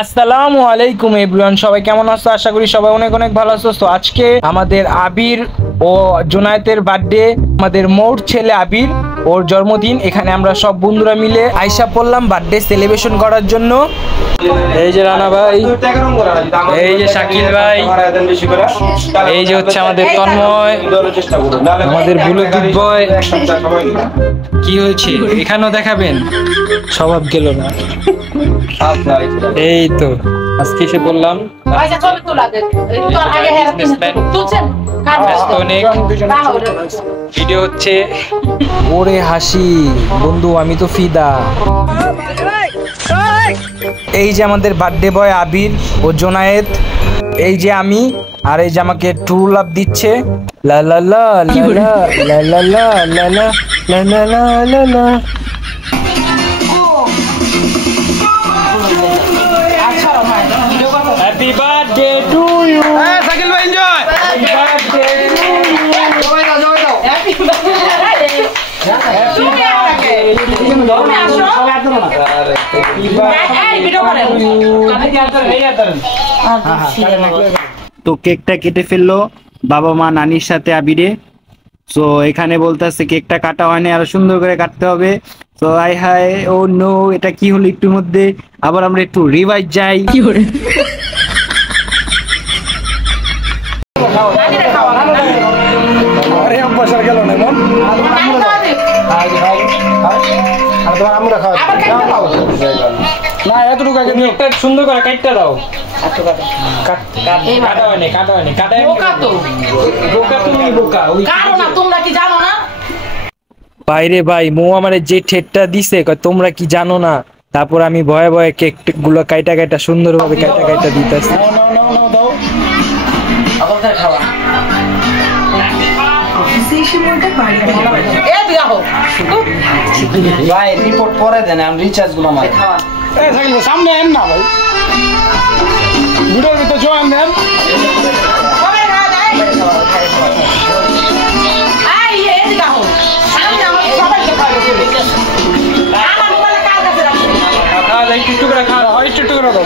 আসসালামু আলাইকুম এভরিওয়ান, সবাই কেমন আছো? আশা করি সবাই অনেক অনেক ভালো আছো। তো আজকে আমাদের আবির ও জুনায়েতের বার্থডে, আমাদের মোর ছেলে আবির ওর জন্মদিন। এখানে আমরা সব বন্ধুরা মিলে আইসা পড়লাম বার্থডে সেলিব্রেশন করার জন্য। এই যে রানা ভাই, এই যে শাকিল ভাই, এই যে হচ্ছে আমাদের তন্ময়, আমাদের বুলুদুদ বয়। কি হয়েছে এখানেও দেখাবেন? স্বভাব গেল না। এই তো আজকে এসে বললাম ভিডিও হচ্ছে। ওরে হাসি বন্ধু, আমি তো ফিদা। এই যে আমাদের বার্থডে বয় আবির ও জোনায়েত, এই যে আমি, আর এই যে আমাকে ট্রু লাভ দিচ্ছে। লা লা লা লা লা লা লা লা লা লা লা লা লা। Happy birthday to you. Hey, Sakil bhai, enjoy. Happy birthday to you. Joy dao. Happy birthday. Happy birthday. তুমি আসো। Happy birthday. এই ভিডিও করেন। তো কেকটা কেটে ফেললো বাবা মা নানির সাথে আবিরে। তো এখানে বলতেছে কেকটা কাটা হয়নি, আরো সুন্দর করে কাটতে হবে। তো আই হাই, ও নো, এটা কি হলো? একটুর মধ্যে আবার আমরা একটু রিভাইজ যাই। কি করে না এতটুকু আগে একটা সুন্দর করে কাটটা দাও। কাটা হয়নি, কাটা হয়নি, কাটা বোকা তো, বোকা তুমি বোকা। কারণ না তোমরা কি জানো না? বাইরে ভাই মো আমারে যে ঠেটটা দিছে তোমরা কি জানো না। তারপর আমি ভয়ে ভয়ে কেক গুলো কাইটা কাইটা সুন্দরভাবে কাইটা কাইটা দিতেছি। ভাই রিপোর্ট পরে দেন, আমি রিচার্জ গুলো মারি। সামনে এন না ভাই, ভিডিওর ভিতরে জয়েন দেন।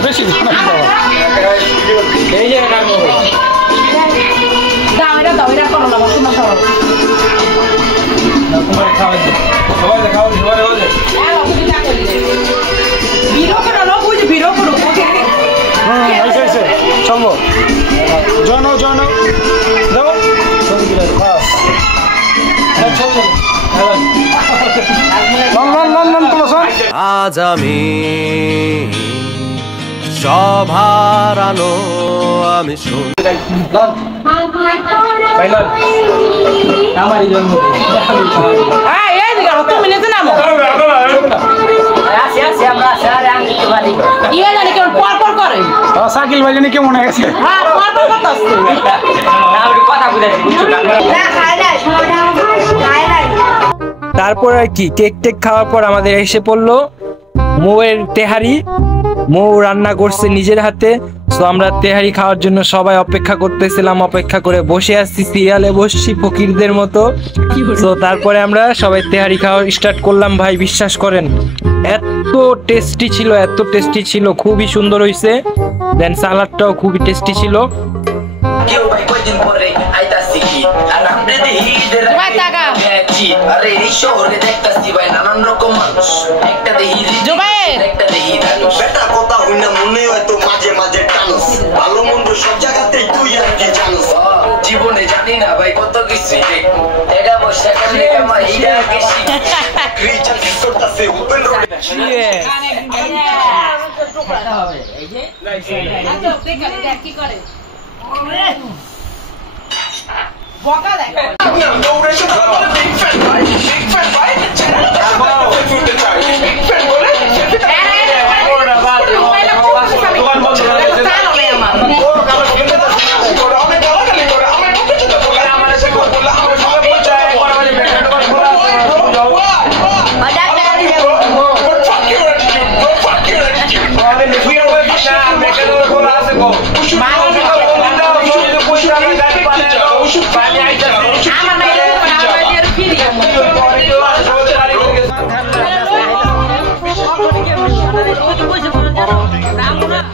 বেশি এই যে চলো জানো জানো দাও। আজ আমি সব হারানো, আমি সাকিল ভাই জানি কেমন হয়ে গেছে। তারপর আর কি কেক টেক খাওয়ার পর আমাদের এসে পড়লো মৌয়ের তেহারি। মৌ রান্না করছে নিজের হাতে। তো আমরা তেহারি খাওয়ার জন্য সবাই অপেক্ষা করতেছিলাম, অপেক্ষা করে বসে আসছি, সিরিয়ালে বসছি ফকিরদের মতো। তো তারপরে আমরা সবাই তেহারি খাওয়া স্টার্ট করলাম। ভাই বিশ্বাস করেন এত টেস্টি ছিল, এত টেস্টি ছিল, খুবই সুন্দর হয়েছে। দেন সালাডটাও খুবই টেস্টি ছিল। জীবনে জানি না ভাই কত কিছু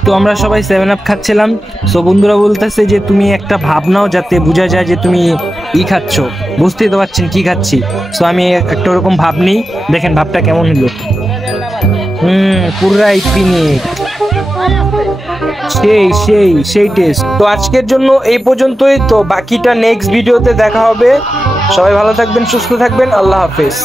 তো আমরা সবাই 7 আপ খাচ্ছিলাম। সো বন্ধুরা বলতেছে যে তুমি একটা ভাবনাও যাতে বোঝা যায় যে তুমি খাচ্ছ, বুঝতেই তো পারছেন কি খাচ্ছি। সো আমি একটা ওরকম ভাব নিই, দেখেন ভাবটা কেমন হলো। পুরাই পিনিক, সেই টেস্ট। তো আজকের জন্য এই পর্যন্তই, তো বাকিটা নেক্সট ভিডিওতে দেখা হবে। সবাই ভালো থাকবেন, সুস্থ থাকবেন, আল্লাহ হাফেজ।